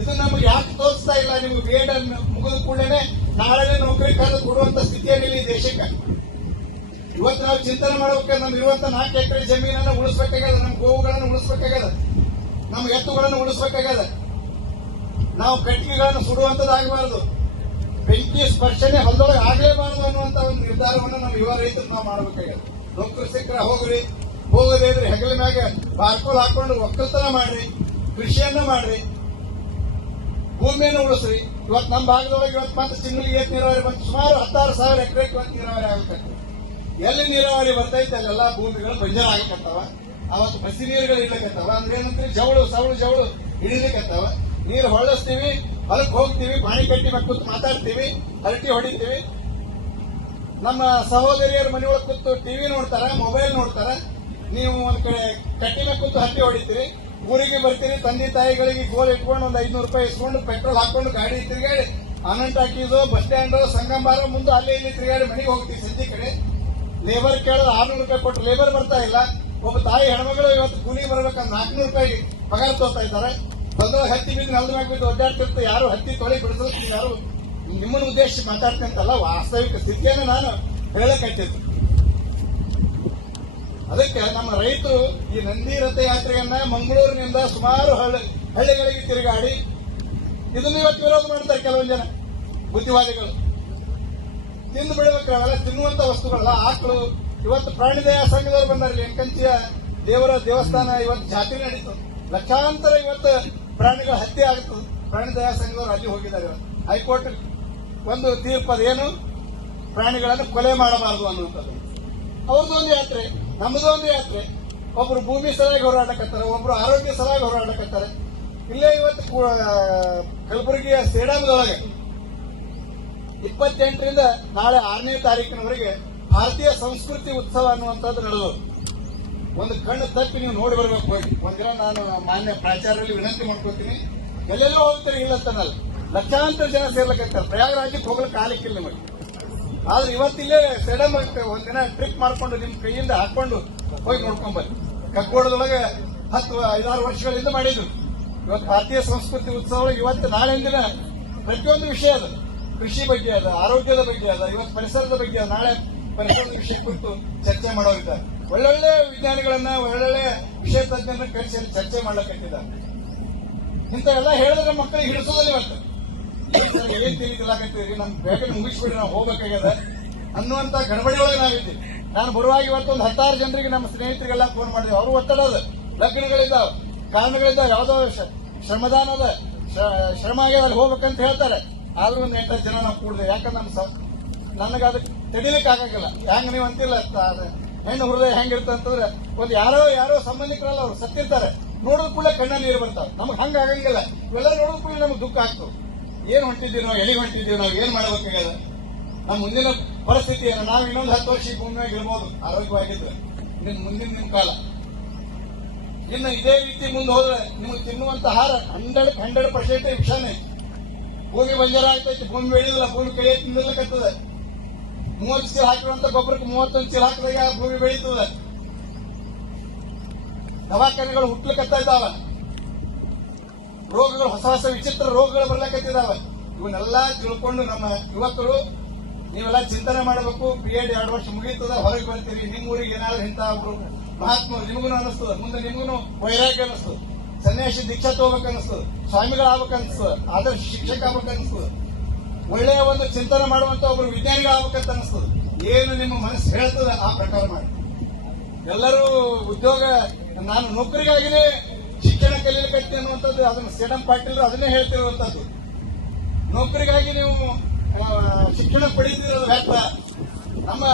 ಇದು ನಮ್ಗೆ ಯಾಕೆ ತೋರಿಸ್ತಾ ಇಲ್ಲ ನಿಮ್ಗೆ ಬಿ ಎಡ್ ಮುಗಿದ ಕೂಡಲೇ ನಾಳೆ ನೌಕರಿ ಕಾಲು ಕೊಡುವಂತ ಸ್ಥಿತಿಯಲ್ಲಿ ದೇಶಕ್ಕೆ. ಇವತ್ತು ನಾವು ಚಿಂತನೆ ಮಾಡೋಕೆ ನಮ್ಗೆ ಇರುವಂತ ನಾಲ್ಕು ಎಕರೆ ಜಮೀನನ್ನ ಉಳಿಸ್ಬೇಕಾಗ್ಯದ ನಮ್ಮ ಗೋವುಗಳನ್ನು ಉಳಿಸ್ಬೇಕಾಗ್ಯದ, ನಮ್ಮ ಎತ್ತುಗಳನ್ನು ಉಳಿಸ್ಬೇಕಾಗ್ಯದ. ನಾವು ಕಟ್ಟಿಗೆಗಳನ್ನು ಸುಡುವಂತದ್ದಾಗಬಾರದು. ಬೆಂಕಿ ಸ್ಪರ್ಶನೆ ಹೊಲದೊಳಗೆ ಆಗಲೇಬಾರದು ಅನ್ನುವಂತ ಒಂದು ನಿರ್ಧಾರವನ್ನು ನಮ್ಮ ಯುವ ರೈತರು ನಾವು ಮಾಡಬೇಕಾಗ್ಯದ. ನೌಕರಿ ಸಿಕ್ಕರೆ ಹೋಗ್ರಿ, ಹೋಗದೇ ಇದ್ರೆ ಹೆಗಲ ಮ್ಯಾಗ ಬಾರ್ಕೋಲ್ ಹಾಕೊಂಡು ಒಕ್ಕಲ್ತನ ಮಾಡ್ರಿ, ಕೃಷಿಯನ್ನ ಮಾಡ್ರಿ. ಭೂಮಿಯನ್ನು ಉಳಿಸ್ರಿ. ಇವತ್ತು ನಮ್ಮ ಭಾಗದೊಳಗೆ ಇವತ್ತು ಮತ್ತೆ ತಿಂಗಳಿಗೆ ನೀರಾವರಿ ಬಂತು. ಸುಮಾರು ಹತ್ತಾರು ಸಾವಿರ ಎಕರೆಗೆ ಇವತ್ತು ನೀರಾವರಿ ಆಗುತ್ತೆ. ಎಲ್ಲಿ ನೀರಾವರಿ ಬರ್ತೈತೆ, ಅಲ್ಲೆಲ್ಲ ಭೂಮಿಗಳು ಬಂಜರ ಆಗಕತ್ತಾವ. ಅವತ್ತು ಹಸಿ ನೀರುಗಳು ಇಡ್ಲಿಕ್ಕತ್ತಾವ ಅಂದ್ರೆ ಏನಂದ್ರೆ ಜವಳು, ಸವಳು, ಜವಳು ಹಿಡಿಲಿಕ್ಕತ್ತಾವ ನೀರು ಹೊಳಸ್ತೀವಿ ಹೊಲಕ್ಕೆ ಹೋಗ್ತೀವಿ ಪಾಣಿ ಕಟ್ಟಿ ಮೇಲೆ ಕೂತು ಮಾತಾಡ್ತೀವಿ, ಹರಟಿ ಹೊಡಿತೀವಿ. ನಮ್ಮ ಸಹೋದರಿಯರ ಮನೆಯೊಳಗೆ ಕೂತು ಟಿವಿ ನೋಡ್ತಾರ, ಮೊಬೈಲ್ ನೋಡ್ತಾರ. ನೀವು ಒಂದ್ ಕಡೆ ಕಟ್ಟಿನ ಕೂತು ಹತ್ತಿ ಹೊಡಿತೀರಿ, ಊರಿಗೆ ಬರ್ತೀರಿ, ತಂದೆ ತಾಯಿಗಳಿಗೆ ಗೋಲ್ ಇಟ್ಕೊಂಡು ಒಂದು ಐದ್ನೂರು ರೂಪಾಯಿ ಇಸ್ಕೊಂಡು ಪೆಟ್ರೋಲ್ ಹಾಕೊಂಡು ಗಾಡಿ ತಿರುಗಾಡಿ ಅನಂತ ಟಾಕೀಸು ಬಸ್ ಸ್ಟ್ಯಾಂಡ್ ಸಂಗಮಾರ ಮುಂದೆ ಅಲ್ಲೇ ಇಲ್ಲಿ ತಿರುಗಾಡಿ ಮನೆಗೆ ಹೋಗ್ತೀವಿ ಸಂಜೆ ಕಡೆ. ಲೇಬರ್ ಕೇಳಿದ್ರೆ ಆರ್ನೂರು ರೂಪಾಯಿ ಕೊಟ್ಟು ಲೇಬರ್ ಬರ್ತಾ ಇಲ್ಲ. ಒಬ್ಬ ತಾಯಿ ಹೆಣ್ಮಗಳು ಇವತ್ತು ಕೂಲಿ ಬರ್ಬೇಕಂದ್ರೆ ನಾಲ್ಕುನೂರು ರೂಪಾಯಿ ಪಗಾರ ತೋರ್ತಾ ಇದ್ದಾರೆ. ಬಂದ್ರೆ ಹತ್ತಿ ಬಿದ್ದು ನೆಲದ ಮ್ಯಾಗ ಬಿದ್ದು ಒದ್ದಾಡ್ತಿರ್ತ, ಯಾರು ಹತ್ತಿ ತೊಳಿ ಬಿಡಿಸೋದು ಯಾರು? ನಿಮ್ಮನ್ನು ಉದ್ದೇಶಿಸಿ ಮಾತಾಡ್ತಂತಲ್ಲ ವಾಸ್ತವಿಕ ಸ್ಥಿತಿಯನ್ನು ನಾನು ಹೇಳಕಟ್ಟಿದ್ದು ಅದಕ್ಕೆ ನಮ್ಮ ರೈತರು ಈ ನಂದಿ ರಥಯಾತ್ರೆಯನ್ನ ಮಂಗಳೂರಿನಿಂದ ಸುಮಾರು ಹಳ್ಳಿ ಹಳ್ಳಿಗಳಿಗೆ ತಿರುಗಾಡಿ, ಇದನ್ನ ಇವತ್ತು ವಿರೋಧ ಮಾಡ್ತಾರೆ ಕೆಲವೊಂದು ಜನ, ಬುದ್ಧಿವಾದಿಗಳು. ತಿಂದು ಬಿಡಬೇಕಾಗಲ್ಲ, ತಿನ್ನುವಂತ ವಸ್ತುಗಳಲ್ಲ, ಆಕಳು. ಇವತ್ತು ಪ್ರಾಣಿ ದಯಾ ಸಂಘದವ್ರು ಬಂದಾರೆ ಎಂಕಂಚಿಯ ದೇವರ ದೇವಸ್ಥಾನ ಇವತ್ತು ಜಾತಿ ನಡೀತು. ಲಕ್ಷಾಂತರ ಇವತ್ತು ಪ್ರಾಣಿಗಳ ಹತ್ಯೆ ಆಗುತ್ತದೆ ಪ್ರಾಣಿ ದಯಾ ಸಂಘದವರು ಅಲ್ಲಿ ಹೋಗಿದ್ದಾರೆ ಇವತ್ತು. ಹೈಕೋರ್ಟ್ ಒಂದು ತೀರ್ಪದೇನು? ಪ್ರಾಣಿಗಳನ್ನು ಕೊಲೆ ಮಾಡಬಾರದು ಅನ್ನುವಂಥದ್ದು. ಅವ್ರದ್ದು ಯಾತ್ರೆ. ನಮ್ಮದು ಒಂದು ಯಾತ್ರೆ. ಒಬ್ರು ಭೂಮಿ ಸಲಾಗಿ ಹೋರಾಡಕತ್ತಾರೆ, ಒಬ್ರು ಆರೋಗ್ಯ ಸರಿಯಾಗಿ ಹೋರಾಡಕತ್ತಾರೆ. ಇಲ್ಲೇ ಇವತ್ತು ಕಲಬುರಗಿಯ ಸ್ಟೇಡಿಯಂದೊಳಗೆ ಇಪ್ಪತ್ತೆಂಟರಿಂದ ನಾಳೆ ಆರನೇ ತಾರೀಕಿನವರೆಗೆ ಭಾರತೀಯ ಸಂಸ್ಕೃತಿ ಉತ್ಸವ ಅನ್ನುವಂಥದ್ದು ನಡೆದು. ಒಂದು ಕಣ್ಣು ತಪ್ಪಿ ನೀವು ನೋಡಿ ಬರಬೇಕು ಹೋಗಿ. ಒಂದಿನ ನಾನು ಮಾನ್ಯ ಪ್ರಾಚಾರ್ಯರಲ್ಲಿ ವಿನಂತಿ ಮಾಡ್ಕೋತೀನಿ. ಎಲ್ಲೆಲ್ಲೋ ಹೋಗ್ತೀರಿ ಇಲ್ಲ ಅಂತನಲ್ಲ. ಲಕ್ಷಾಂತರ ಜನ ಸೇರ್ಲಕತ್ತಾರೆ ಪ್ರಯಾಗರಾಜಕ್ಕೆ ಹೋಗ್ಲಿಕ್ಕೆ ಕಾಲಿಕ್ಕಿಲ್ಲ ನಿಮಗೆ. ಆದ್ರೆ ಇವತ್ತಿಲ್ಲೇ ಸ್ಟೇಡಿಯಂ ಒಂದಿನ ಟ್ರಿಪ್ ಮಾಡ್ಕೊಂಡು ನಿಮ್ ಕೈಯಿಂದ ಹಾಕೊಂಡು ಹೋಗಿ ನೋಡ್ಕೊಂಡ್ ಬನ್ನಿ. ಕಗ್ಗೋಡದೊಳಗೆ ಹತ್ತು, ಐದಾರು ವರ್ಷಗಳಿಂದ ಮಾಡಿದ್ರು ಇವತ್ತು ಭಾರತೀಯ ಸಂಸ್ಕೃತಿ ಉತ್ಸವ ಇವತ್ತು ನಾಳೆ ದಿನ ಪ್ರತಿಯೊಂದು ವಿಷಯ ಅದು. ಕೃಷಿ ಬಗ್ಗೆ ಅದ, ಆರೋಗ್ಯದ ಬಗ್ಗೆ ಅದ, ಇವತ್ತು ಪರಿಸರದ ಬಗ್ಗೆ ಅದ. ನಾಳೆ ಪರಿಸರದ ವಿಷಯ ಕುರಿತು ಚರ್ಚೆ ಮಾಡೋರಿದ್ದಾರೆ. ಒಳ್ಳೊಳ್ಳೆ ವಿಜ್ಞಾನಿಗಳನ್ನ, ಒಳ್ಳೊಳ್ಳೆ ವಿಷಯ ತಜ್ಞರನ್ನ ಅಲ್ಲಿ ಚರ್ಚೆ ಮಾಡ್ಲಕತ್ತಿದ್ದಾರೆ ಇಂಥವೆಲ್ಲ ಹೇಳಿದ್ರೆ ಮಕ್ಕಳಿಗೆ ಹಿಡಿಸೋದಿಲ್ಲ ಇವತ್ತು. ಏನ್ ತಿಳಿದಿಲ್ಲಾಕತ್ತೀರಿ ನಮ್ ಬೇಗ ಮುಗಿಸ್ಬಿಡ್ರಿ ನಾವು ಹೋಗ್ಬೇಕಾಗ್ಯದ ಅನ್ನುವಂತ ಗಡಬಡಿ ಒಳಗೆ ನಾವಿದ್ದೀವಿ ನಾನು ಬರುವಾಗ ಇವತ್ತು ಒಂದು ಹತ್ತಾರು ಜನರಿಗೆ ನಮ್ಮ ಸ್ನೇಹಿತರಿಗೆಲ್ಲ ಫೋನ್ ಮಾಡಿದ್ವಿ ಅವರು ಒತ್ತಡ ಅದ. ಲಗ್ನಗಳಿದ್ದಾವ, ಕಾರಣಗಳಿದ್ದಾವ, ಯಾವುದೋ ಶ್ರಮದಾನ ಅದ. ಶ್ರ- ಶ್ರಮ ಆಗ್ಯದ ಅಲ್ಲಿ ಹೋಗ್ಬೇಕಂತ ಹೇಳ್ತಾರೆ. ಆದ್ರೂ ಒಂದು ಎಂಟತ್ತು ಜನ ನಾವು ಕೂಡಿದೆ. ಯಾಕಂದ್ರೆ ನಮ್ಮ ನನಗೆ ಅದಕ್ಕೆ ತಡಿಲಿಕ್ಕೆ ಆಗಂಗಿಲ್ಲ. ಹೆಂಗ್ ನೀವು ಅಂತಿಲ್ಲ ಅದು. ಹೆಣ್ಣು ಹೃದಯ ಹೆಂಗಿರುತ್ತೆ ಅಂತಂದ್ರೆ, ಒಂದು ಯಾರೋ ಯಾರೋ ಸಂಬಂಧಿಕರಲ್ಲ ಅವ್ರು ಸತ್ತಿರ್ತಾರೆ. ನೋಡಿದ ಕೂಡ ಕಣ್ಣ ನೀರು ಬರ್ತಾವೆ. ನಮ್ಗೆ ಹಂಗಾಗಂಗಿಲ್ಲ ಇವೆಲ್ಲ ನೋಡಿದ ಕೂಡ ನಮ್ಗೆ ದುಃಖ ಆಗ್ತದೆ. ಏನ್ ಹೊಂಟಿದ್ದೀವಿ ನಾವು, ಎಲ್ಲಿಗೆ ಹೊಂಟಿದ್ದೀವಿ ನಾವು ಏನ್ ಮಾಡಬೇಕಾಗ್ಯದ ನಮ್ಮ ಮುಂದಿನ ಪರಿಸ್ಥಿತಿ ಏನು ನಾವು ಇನ್ನೊಂದು ಹತ್ತು ವರ್ಷ ಭೂಮಿಯಾಗಿ ಇರ್ಬೋದು, ಆರೋಗ್ಯವಾಗಿದ್ರೆ. ನಿಮ್ ಮುಂದಿನ ನಿಮ್ ಕಾಲ. ಇನ್ನು ಇದೇ ರೀತಿ ಮುಂದೆ ಹೋದ್ರೆ ನಿಮ್ಗೆ ತಿನ್ನುವಂತ ಆಹಾರ ಹಂಡ್ರೆಡ್ ಹಂಡ್ರೆಡ್ ಪರ್ಸೆಂಟ್ ವಿಷಾನೇ ಭೂಮಿ ಬಂಜರ ಆಗ್ತೈತಿ, ಭೂಮಿ ಬೆಳೆಯಿಲ್ಲ ಭೂಮಿ ಕಳೆಯ ತಿನ್ನಲಿಕ್ಕತ್ತದ ಮೂವತ್ತು ಚೀಲ ಹಾಕಿರುವಂತ ಗೊಬ್ಬರಕ್ಕೆ ಮೂವತ್ತೊಂದು ಚೀಲ ಹಾಕಿದಾಗ ಭೂಮಿ ಬೆಳೀತದ. ದವಾಖಾನೆಗಳು ಹುಟ್ಲಿಕತ್ತಾ ಇದ್ದಾವ. ರೋಗಗಳು, ಹೊಸ ಹೊಸ ವಿಚಿತ್ರ ರೋಗಗಳು ಬರ್ಲಕತ್ತಿದಾವೆ ಇವನ್ನೆಲ್ಲ ತಿಳ್ಕೊಂಡು ನಮ್ಮ ಯುವಕರು, ನೀವೆಲ್ಲ ಚಿಂತನೆ ಮಾಡಬೇಕು. ಬಿ ಎಡ್ ಎರಡು ವರ್ಷ ಮುಗೀತದ ಹೊರಗೆ ಬರ್ತೀರಿ. ನಿಮ್ಮ ಊರಿಗೆ ಏನಾದ್ರು ಇಂಥ ಒಬ್ರು ಮಹಾತ್ಮ ನಿಮಗೂ ಅನಿಸ್ತದ ಮುಂದೆ ನಿಮಗೂ ವೈರಾಗ್ಯ ಅನಿಸ್ತದ ಸನ್ಯಾಸಿ ದೀಕ್ಷಾ ತಗೋಬೇಕು ಅನಿಸ್ತದ ಸ್ವಾಮಿಗಳು ಆಗ್ಬೇಕು ಅನಿಸ್ತದ ಆದರ್ಶ ಶಿಕ್ಷಕ ಆಗ್ಬೇಕು ಒಳ್ಳೆಯ ಒಂದು ಚಿಂತನೆ ಮಾಡುವಂತ ಒಬ್ರು ವಿಜ್ಞಾನಿಗಳಾಗಬೇಕಂತ ಅನಿಸ್ತದ ಏನು ನಿಮ್ಮ ಮನಸ್ಸು ಹೇಳ್ತದೆ ಆ ಪ್ರಕಾರ ಮಾಡಿ. ಎಲ್ಲರೂ ಉದ್ಯೋಗ, ನಾನು ನೌಕರಿಗಾಗಿನೇ ಶಿಕ್ಷಣ ಕಲೀಲಿಕ್ಕೆ ಅನ್ನುವಂಥದ್ದು ಅದನ್ನು ಸೇಡಂ ಪಾಟೀಲ್ ಅದನ್ನೇ ಹೇಳ್ತಿರುವಂತದ್ದು ನೌಕರಿಗಾಗಿ ನೀವು ಶಿಕ್ಷಣ ಪಡೆಯುತ್ತಿರೋದು ವ್ಯರ್ಥ. ನಮ್ಮ